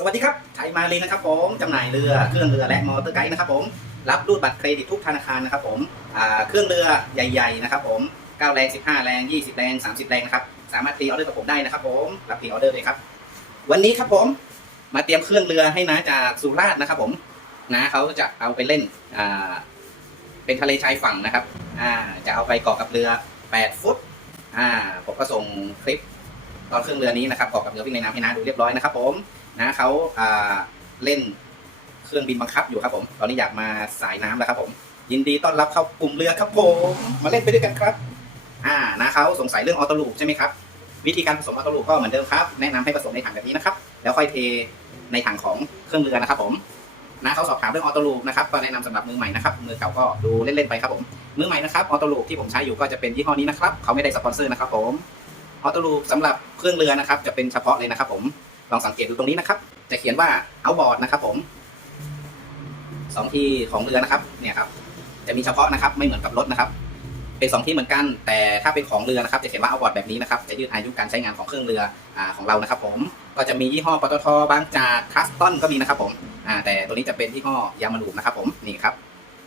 สวัสดีครับไทยมาลีนะครับผมจำหน่ายเรือเครื่องเรือและมอเตอร์ไกด์นะครับผมรับรูดบัตรเครดิตทุกธนาคารนะครับผมเครื่องเรือใหญ่ๆนะครับผม9แรง 15 แรง 20 แรง 30 แรงนะครับสามารถตีออเดอร์กับผมได้นะครับผมรับตีออเดอร์เลยครับ วันนี้ครับผมมาเตรียมเครื่องเรือให้นะจากสุราษฎร์นะครับผมนะเขาจะเอาไปเล่นเป็นทะเลชายฝั่งนะครับจะเอาไปเกาะกับเรือ 8 ฟุตผมก็ส่งคลิปตอนเครื่องเรือนี้นะครับเกาะกับเรือวิ่งในน้ำให้นะดูเรียบร้อยนะครับผม นะเขาเล่นเครื่องบินบังคับอยู่ครับผม ตอนนี้อยากมาสายน้ำแล้วครับผม ยินดีต้อนรับเข้ากลุ่มเรือครับผม มาเล่นไปด้วยกันครับ อ่านะเขาสงสัยเรื่องออโต้ลูปใช่ไหมครับ วิธีการผสมออโต้ลูปก็เหมือนเดิมครับ แนะนำให้ผสมในถังแบบนี้นะครับ แล้วค่อยเทในถังของเครื่องเรือนะครับผมนะเขาสอบถามเรื่องออโต้ลูปนะครับก็แนะนำสำหรับมือใหม่นะครับ มือเก่าก็ดูเล่นๆไปครับผม มือใหม่นะครับออโต้ลูปที่ผมใช้อยู่ก็จะเป็นยี่ห้อนี้นะครับ เขาไม่ได้สปอนเซอร์นะครับผมออโต้ลูปสำหรับเครื่องเรือนะครับ จะเป็นเฉพาะเลยนะครับผม ลองสังเกตดูตรงนี้นะครับ จะเขียนว่า outboard นะครับ ผมสองที่ของเรือนะครับ เนี่ยครับ จะมีเฉพาะนะครับ ไม่เหมือนกับรถนะครับ เป็นสองที่เหมือนกัน แต่ถ้าเป็นของเรือนะครับ จะเขียนว่า outboard แบบนี้นะครับ จะยืดอายุการใช้งานของเครื่องเรืออของเรานะครับ ผม ก็จะมียี่ห้อปตทบางจากคัสตอนก็มีนะครับ ผมแต่ตัวนี้จะเป็นยี่ห้อยามารูนะครับ ผม นี่ครับ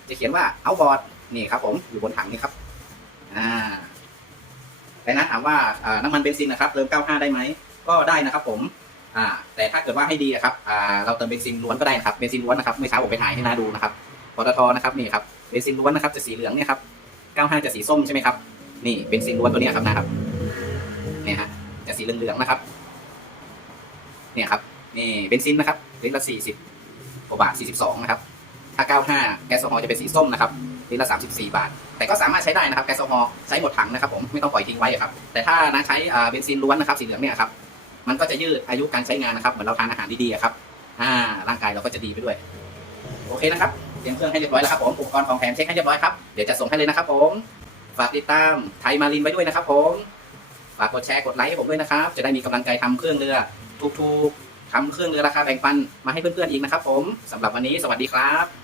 จะเขียนว่า outboard นี่ครับ ผม อยู่บนถังนี่ครับอ่าแต่นะถามว่าอ่าน้ำมันเบนซินนะครับเติม95 ได้ไหม ก็ได้นะครับผม อ่า แต่ถ้าเกิดว่าให้ดีอะครับ อ่า เราเติมเบนซินล้วนก็ได้นะครับ เบนซินล้วนนะครับ เมื่อเช้าผมไปถ่ายให้น้าดูนะครับ ปตทนะครับนี่ครับ เบนซินล้วนนะครับจะสีเหลืองเนี่ยครับ 95 จะสีส้มใช่ไหมครับ นี่เบนซินล้วนตัวนี้ครับนะครับ เนี่ยฮะ จะสีเหลืองๆนะครับ เนี่ยครับ นี่เบนซินนะครับลิตรละ 40กว่าบาท 42 นะครับ ถ้า 95 แก๊สโซฮอลจะเป็นสีส้มนะครับลิตรละ 34 บาท แต่ก็สามารถใช้ได้นะครับ แก๊สโซฮอลใช้หมดถังนะครับผม ไม่ต้องปล่อยทิ้งไว้ครับ แต่ถ้านะใช้อ่าเบนซินล้วนนะครับ สีเหลืองเนี่ยครับ มันก็จะยืดอายุการใช้งานนะครับ เหมือนเราทานอาหารดีๆครับ อ่า ร่างกายเราก็จะดีไปด้วย โอเคนะครับ เตรียมเครื่องให้เรียบร้อยแล้วครับผมอุปกรณ์ของแถมเช็คให้เรียบร้อยครับ เดี๋ยวจะส่งให้เลยนะครับผม ฝากติดตามไทยมารินไว้ด้วยนะครับผม ฝากกดแชร์กดไลค์ให้ผมด้วยนะครับ จะได้มีกำลังใจทำเครื่องเรือถูกๆทำเครื่องเรือราคาแบ่งปันมาให้เพื่อนๆอีกนะครับผมสำหรับวันนี้สวัสดีครับ